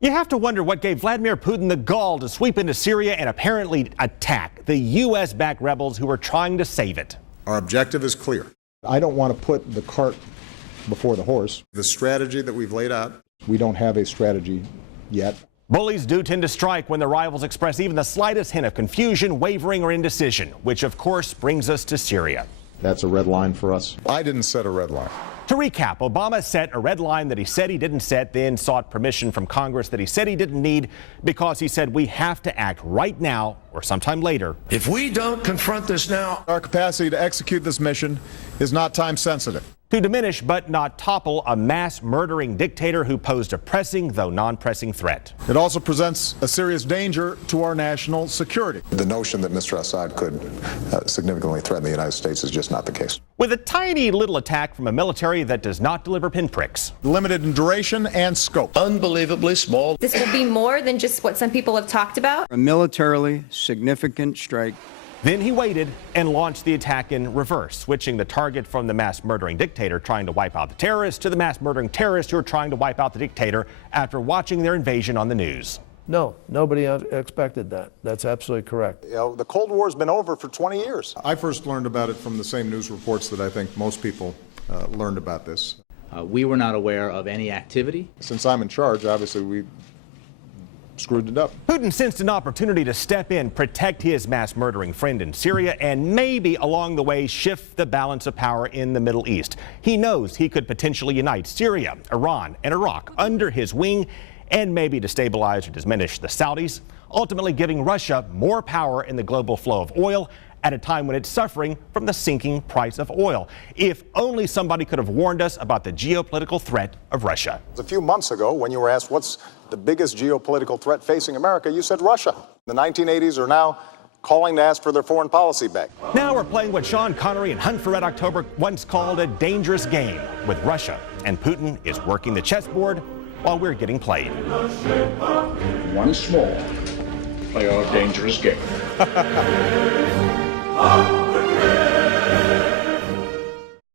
You have to wonder what gave Vladimir Putin the gall to sweep into Syria and apparently attack the U.S.-backed rebels who were trying to save it. Our objective is clear. I don't want to put the cart before the horse. The strategy that we've laid out. We don't have a strategy yet. Bullies do tend to strike when the rivals express even the slightest hint of confusion, wavering, or indecision, which of course brings us to Syria. That's a red line for us. I didn't set a red line. To recap, Obama set a red line that he said he didn't set, then sought permission from Congress that he said he didn't need because he said we have to act right now or sometime later. If we don't confront this now, Our capacity to execute this mission is not time sensitive. To diminish but not topple a mass murdering dictator who posed a pressing though non-pressing threat. It also presents a serious danger to our national security. The notion that Mr. Assad could significantly threaten the United States is just not the case. With a tiny little attack from a military that does not deliver pinpricks. Limited in duration and scope. unbelievably small. This will be more than just what some people have talked about. A militarily significant strike. Then he waited and launched the attack in reverse, switching the target from the mass murdering dictator trying to wipe out the terrorists to the mass murdering terrorists who are trying to wipe out the dictator after watching their invasion on the news. No, nobody expected that. That's absolutely correct. You know, the Cold War has been over for 20 years. I first learned about it from the same news reports that I think most people learned about this. We were not aware of any activity. Since I'm in charge, obviously we screwed it up. Putin sensed an opportunity to step in, protect his mass murdering friend in Syria, and maybe along the way shift the balance of power in the Middle East. He knows he could potentially unite Syria, Iran, and Iraq under his wing and maybe destabilize or diminish the Saudis, ultimately giving Russia more power in the global flow of oil at a time when it's suffering from the sinking price of oil. If only somebody could have warned us about the geopolitical threat of Russia. A few months ago, when you were asked what's the biggest geopolitical threat facing America, you said Russia. The 1980s are now calling to ask for their foreign policy back. Now we're playing what Sean Connery and Hunt for Red October once called a dangerous game with Russia, and Putin is working the chessboard while we're getting played. Once more, play our dangerous game.